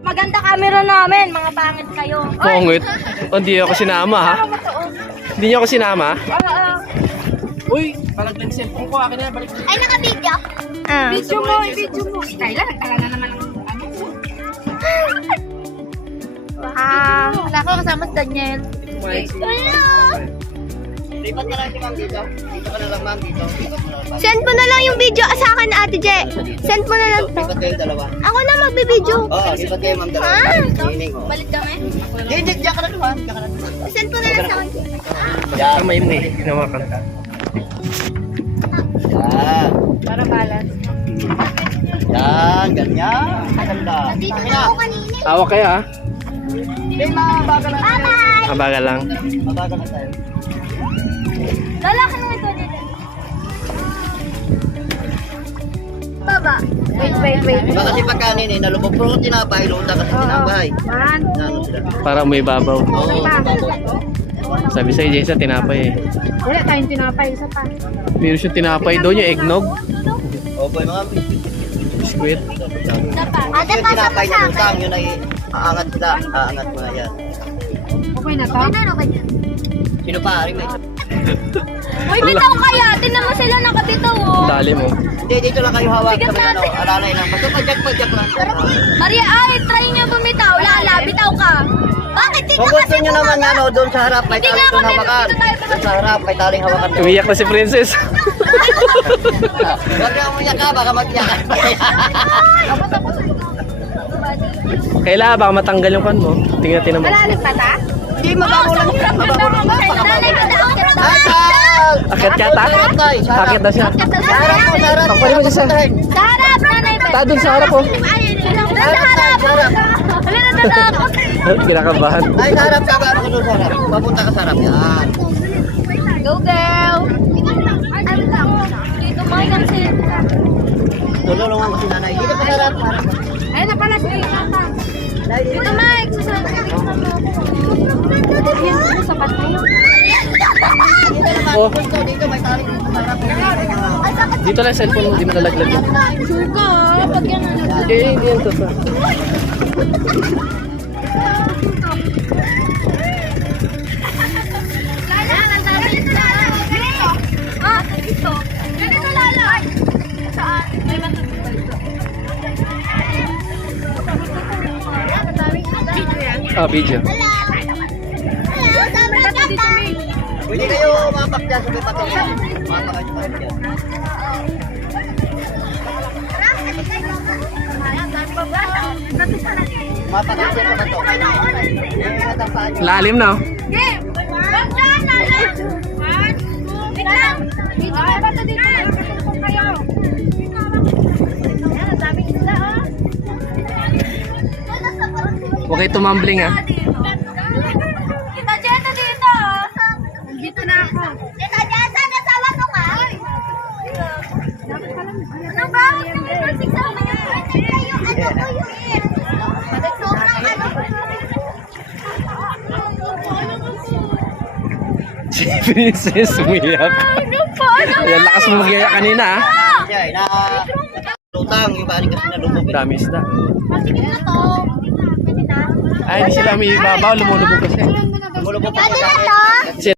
Maganda camera namin, mga pangit kayo. Pongit. O, hindi ako sinama ha. Hindi niyo ako sinama? Uy, palagdag yung cellphone ko. Akin na, balik. Ay, naka-video? Video mo, video mo. Kayla, nagtala na naman ang ano. Wala ko kasama si Daniel. Hello! Lipat na lang si Ma'am dito. Dito ka na lang, Ma'am, dito. Send mo na lang yung video sa akin, Ate Je. Send mo na lang to. Lipat kayo dalawa. Ako na magbibideo. Oo, lipat kayo, Ma'am, dalawa. Hining, oh. Balik kami. Hindi, diyan ka na naman. Diyan ka na naman. Send mo na lang sa akin. Yan. Kamay mo eh. Ginawa ka. Yan. Para balance. Yan, ganyan. Maganda. Dito na ako kanina. Tawa kayo ha. Hindi, mabagal lang tayo. Bye-bye! Mabaga lang. Mabagal lang tayo. Lalaki nung ito dito. Baba. Wait. Diba kasi pagkanin eh, nalubog puro tinapay, luta kasi tinapay. Man. Ano sila? Para may babaw. Oo. Sabi sa'yo, Jessa, tinapay eh. Wala tayong tinapay. Isa pa. Meron siyang tinapay doon, yung eggnog. Opo, yung mga Biskuit. Ate, yung tinapay na lutang, yun ay aangat sila. Aangat mo na yan. Okay na to? Okay na. Sino pa? May Uy, bitaw kaya. Tinan mo sila nakabitaw oh. Dali mo. Hindi, dito lang kayo hawak. Sabi ano, alalay lang. Basta pajak lang. Maria, ay, try niyo bumitaw. Lala, bitaw ka. Bakit di ka Kung gusto kasi nyo naman ano, doon sa harap, may Hindi taling nga doon kami, hawakan. dito tayo Doon sa harap, may taling hawakan doon. Umiyak na si Princess. Huwag ka umiyak ka, baka mag-iyak. Kailangan baka matanggal yung kan mo. Tingnan mo. Malalim pa ta? Hindi, mababaw lang. Mababaw lang. Ay, Sal! Akit ka ta? Akit na siya. Sa harap mo, sa harap. Pagpali mo siya sa... Sa harap, nanay pa. Ta, dun sa harap oh. Sa harap. Wala na tatakot. Kinakabahan. Ay, sa harap, sabi ako doon sa harap. Papunta ka sa harap. Yan. Go, girl. Dito, may kasi. Tulungan ko si nanay. Dito pa sa harap. Ayun na pala, sige. Dito, Mike. Susunod ka dito na mo. Ayun, sa bato. Dito naman. Oh. Dito, may taling dito sa harap. Dito lang yung cellphone mo, di mo nalaglag yun. Sure ka, pag yan ano. Okay, hindi yan to. Lala, nandami ito. Ganito. Ah, ito. Ganito, Lala. Saan? May matutupal ito. Ah, video. Hello. Hello, sobrang ganda. Pwede kayo mapak dyan sa may patuloy. Mapak kayo pa rin dyan. Mapak kayo sa bato. Yung matapaan nyo. Lalim na oh. Game! Wag dyan, Lala! One, two, wait lang! Dito kayo, bato dito. Tutupong kayo. Ayan, ang daming isda, oh. Huwag kayo tumambling ah. Kita Jetta dito. Dito na ako. Kita Jetta, nasawa ko ka. Ano ba? Nagsik sa mga yung ano ko yung ear. Sobrang ano. Si Princess umiyak. Ano po? Ayan, lakas mo mag-iyak kanina ah. Siya ay na lutang. Yung balik kasi nalubog. Dami isda. Masigit na to. Pwede na. Ay, hindi sila may ibabaw, lumulubog kasi. Lumulubog pa Pwede sa na akin. to. Kasi